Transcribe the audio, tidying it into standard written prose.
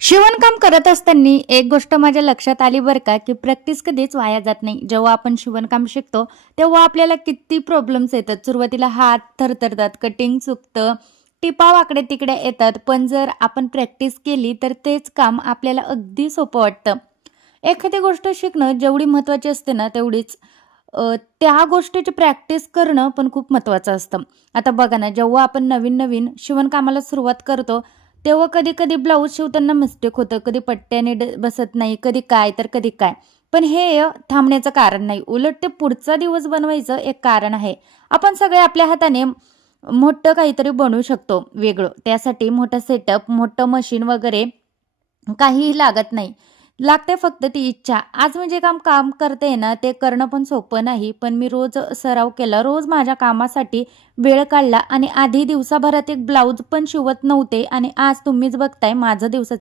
शिवणकाम करत असताना एक गोष्ट माझ्या लक्षात आली बरं का, की प्रॅक्टिस कधीच वाया जात नाही. जेव्हा आपण शिवणकाम शिकतो, तेव्हा आपल्याला किती प्रॉब्लेम्स येतात. सुरुवातीला हात थरथरतात, कटिंग चुकतं, टिपा वाकडे-तिकडे येतात. पण जर आपण प्रॅक्टिस केली, तर तेच काम आपल्याला अगदी सोपं वाटतं. एखादी गोष्ट शिकणं जेवढी महत्त्वाची असते ना, तेवढीच त्या गोष्टीची प्रॅक्टिस करणं पण खूप महत्त्वाचं असतं. आता बघा ना, जेव्हा आपण नवीन-नवीन शिवणकामाला सुरुवात करतो, तेव्हा कधी-कधी ब्लाऊज शिवताना मिस्टेक होतं. कधी पट्ट्याने बसत नाही, कधी काय तर कधी काय. पण हे थांबण्याचं कारण नाही. उलट ते पुढचा दिवस बनवायचं एक कारण आहे. आपण सगळे आपल्या हाताने मोठं काहीतरी बनवू शकतो वेगळं. त्यासाठी मोठा सेटअप, मोठं मशीन वगैरे काहीही लागत नाही. लागते फक्त ती इच्छा. आज मी जे काम काम करते ना, ते करणं पण सोपं नाही. पण मी रोज सराव केला. रोज माझ्या कामासाठी वेळ काढला आणि आधी दिवसाभरात एक ब्लाउज पण शिवत नव्हते आणि आज तुम्हीच बघताय माझं दिवसाचं